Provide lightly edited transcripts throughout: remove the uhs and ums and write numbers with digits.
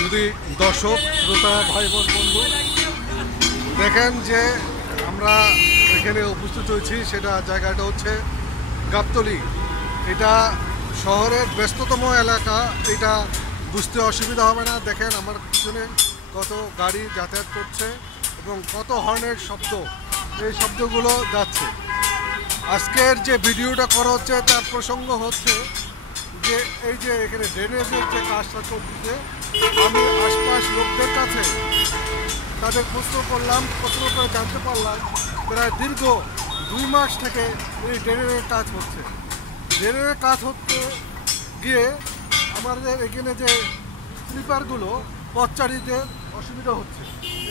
যদি দর্শক শ্রোতা ভাই বোন বন্ধু দেখেন যে আমরা এখানে উপস্থিত হয়েছি, সেটা জায়গাটা হচ্ছে গাবতলী। এটা শহরের ব্যস্ততম এলাকা, এটা বুঝতে অসুবিধা হবে না। দেখেন আমার পিছনে কত গাড়ি যাতায়াত করছে এবং কত হর্নের শব্দ, এই শব্দগুলো যাচ্ছে। আজকের যে ভিডিওটা করা হচ্ছে তার প্রসঙ্গ হচ্ছে যে এই যে এখানে ড্রেনেজের যে কাজটা চলছে, আমি আশপাশ লোকদের কাছে তাদের প্রশ্ন করলাম, প্রশ্ন করে জানতে পারলাম প্রায় দীর্ঘ 2 মাস থেকে এই ড্রেনের কাজ হচ্ছে। ড্রেনের কাজ হতে গিয়ে আমাদের এখানে যে স্লিপারগুলো পথচারীদের অসুবিধা হচ্ছে,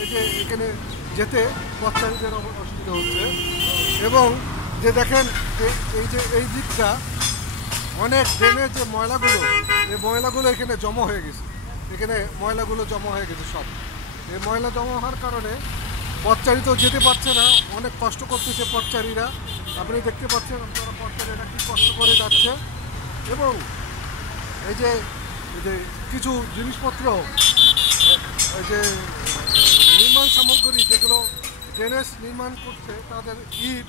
এই যে এখানে যেতে পথচারীদের অসুবিধা হচ্ছে। এবং যে দেখেন এই যে এই দিকটা অনেক ড্রেনের যে ময়লাগুলো, এই ময়লাগুলো এখানে জমা হয়ে গেছে, এখানে ময়লাগুলো জমা হয়ে গেছে সব। এই ময়লা জমা হওয়ার কারণে পথচারী তো যেতে পারছে না, অনেক কষ্ট করতেছে পথচারীরা। আপনি দেখতে পাচ্ছেন আপনারা পথচারীরা কী কষ্ট করে যাচ্ছে। এবং এই যে কিছু জিনিসপত্র, এই যে নির্মাণ সামগ্রী যেগুলো ড্রেনেজ নির্মাণ করছে, তাদের ইট,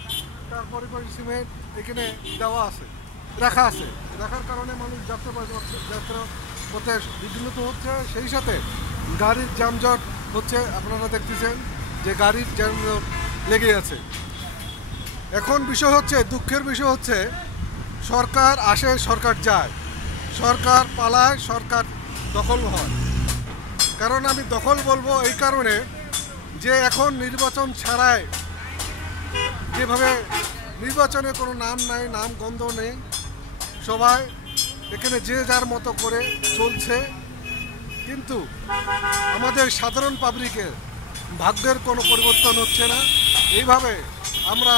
তারপরে সিমেন্ট এখানে দেওয়া আছে, রাখা আছে। রাখার কারণে মানুষ যাত্রা পথে বিঘ্নিত হচ্ছে। সেই সাথে গাড়ির যানজট হচ্ছে, আপনারা দেখতেছেন যে গাড়ির যানজট লেগে আছে। এখন বিষয় হচ্ছে, দুঃখের বিষয় হচ্ছে, সরকার আসে সরকার যায়, সরকার পালায় সরকার দখল হয়। কারণ আমি দখল বলবো এই কারণে যে এখন নির্বাচন ছাড়াই যেভাবে নির্বাচনে কোনো নাম নাই, নাম গন্ধ নেই, সবাই এখানে যে যার মতো করে চলছে। কিন্তু আমাদের সাধারণ পাবলিকের ভাগ্যের কোনো পরিবর্তন হচ্ছে না। এইভাবে আমরা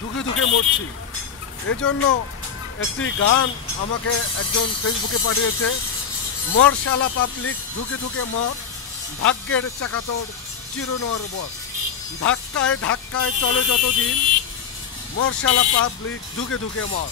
দুঃখে দুঃখে মরছি। এই জন্য একটি গান আমাকে একজন ফেসবুকে পাঠিয়েছে, মর শালা পাবলিক ধুকে ধুকে মর, ভাগ্যের চাকাতর চিরনর বর, ধাক্কায় ধাক্কায় চলে যতদিন, মর শালা পাবলিক ধুকে ধুকে মর।